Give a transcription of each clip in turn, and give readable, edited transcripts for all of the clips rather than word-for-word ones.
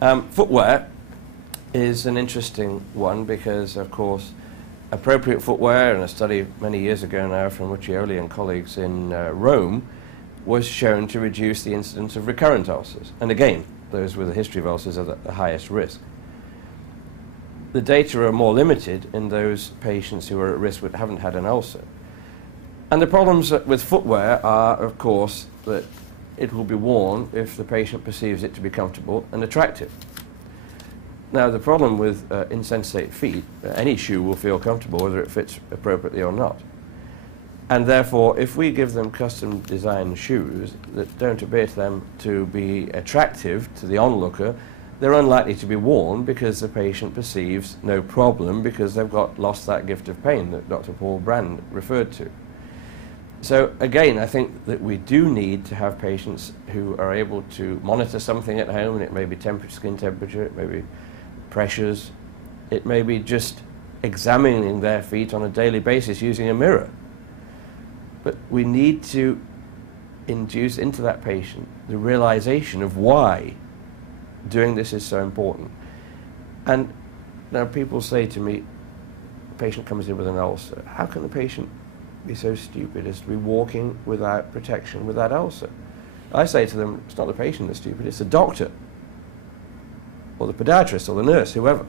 Footwear is an interesting one because, of course, appropriate footwear, in a study many years ago now from Muccioli and colleagues in Rome, was shown to reduce the incidence of recurrent ulcers. And again, those with a history of ulcers are at the highest risk. The data are more limited in those patients who are at risk but haven't had an ulcer. And the problems with footwear are, of course, that it will be worn if the patient perceives it to be comfortable and attractive. Now, the problem with insensate feet, any shoe will feel comfortable whether it fits appropriately or not. And therefore, if we give them custom designed shoes that don't appear to them to be attractive to the onlooker, they're unlikely to be worn because the patient perceives no problem because they've lost that gift of pain that Dr. Paul Brand referred to. So again, I think that we do need to have patients who are able to monitor something at home, and it may be temperature, skin temperature, it may be pressures, it may be just examining their feet on a daily basis using a mirror. But we need to induce into that patient the realization of why doing this is so important. And now people say to me, the patient comes in with an ulcer, how can the patient be so stupid as to be walking without protection with that ulcer? I say to them, it's not the patient that's stupid, it's the doctor, or the podiatrist, or the nurse, whoever.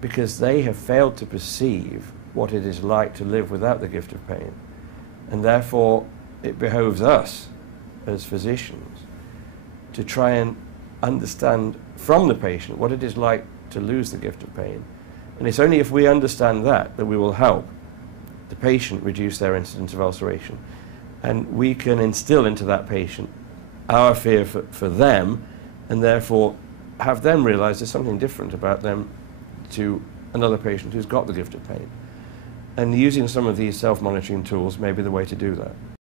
Because they have failed to perceive what it is like to live without the gift of pain. And therefore, it behoves us, as physicians, to try and understand from the patient what it is like to lose the gift of pain. And it's only if we understand that we will help the patient reduce their incidence of ulceration. And we can instill into that patient our fear for them, and therefore have them realize there's something different about them to another patient who's got the gift of pain. And using some of these self-monitoring tools may be the way to do that.